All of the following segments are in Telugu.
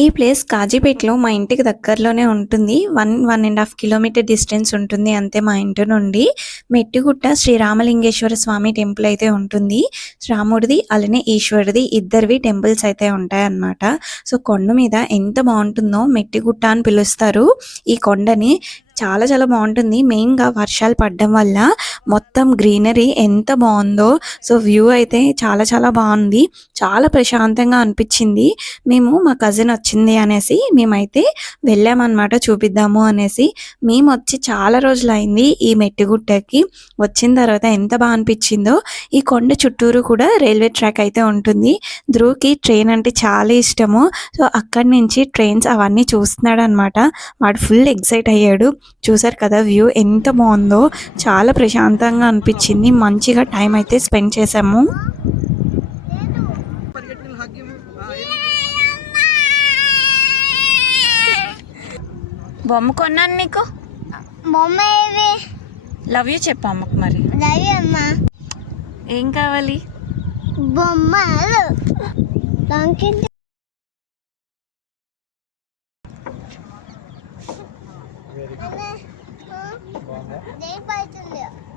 ఈ ప్లేస్ కాజీపేటలో మా ఇంటికి దగ్గరలోనే ఉంటుంది. One one and half kilometre distance ఉంటుంది అంతే మా ఇంటి నుండి. మెట్టిగుట్ట శ్రీ రామలింగేశ్వర స్వామి టెంపుల్ అయితే ఉంటుంది. రాముడిది అలానే ఈశ్వరుడిది ఇద్దరివి టెంపుల్స్ అయితే ఉంటాయి అన్నమాట సో కొండ మీద ఎంత బాగుంటుందో మెట్టిగుట్ట అని పిలుస్తారు. ఈ కొండని చాలా చాలా బాగుంటుంది. మెయిన్గా వర్షాలు పడడం వల్ల మొత్తం గ్రీనరీ ఎంత బాగుందో సో వ్యూ అయితే చాలా చాలా బాగుంది. చాలా ప్రశాంతంగా అనిపించింది. మేము మా కజిన్ వచ్చింది అనేసి మేమైతే వెళ్ళామన్నమాట చూపిద్దాము అనేసి. మేము వచ్చి చాలా రోజులు అయింది ఈ మెట్టిగుట్టకి. వచ్చిన తర్వాత ఎంత బాగా అనిపించిందో ఈ కొండ చుట్టూరు కూడా రైల్వే ట్రాక్ అయితే ఉంటుంది. ధ్రువ్కి ట్రైన్ అంటే చాలా ఇష్టము. సో అక్కడి నుంచి ట్రైన్స్ అవన్నీ చూస్తున్నాడు అనమాట వాడు ఫుల్ ఎక్సైట్ అయ్యాడు. చూసారు కదా వ్యూ ఎంత బాగుందో. చాలా ప్రశాంతంగా అనిపించింది. మంచిగా టైం అయితే స్పెండ్ చేసాము బొమ్మ కొన్నాను నీకు? బొమ్మ లవ్ యూ చెప్పు అమ్మకు మరి. అమ్మ. ఏం కావాలి?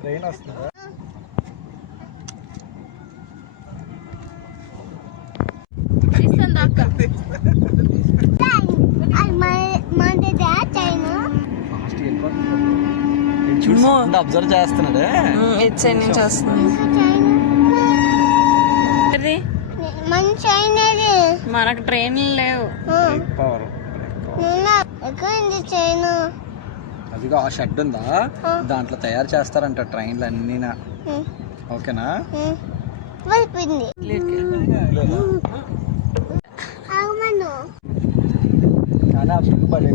ట్రైన్ వస్తుందా? అబ్జర్వ్ చేస్తున్నాడే. ఇటు సైడ్ నుంచి వస్తుంది. మంచి అయినది మనకు ట్రైన్లు లేవు. Power chain? అదిగో ఆ షెడ్ ఉందా? దాంట్లో తయారు చేస్తారంట ట్రైన్లు అన్నీ ఓకేనా? కానీ ఆ చుట్టూ పడే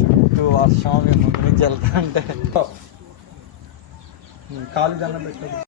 చుట్టూ వర్షం ముందు నుంచి వెళ్తా అంటే కాలు దండం పెట్టదు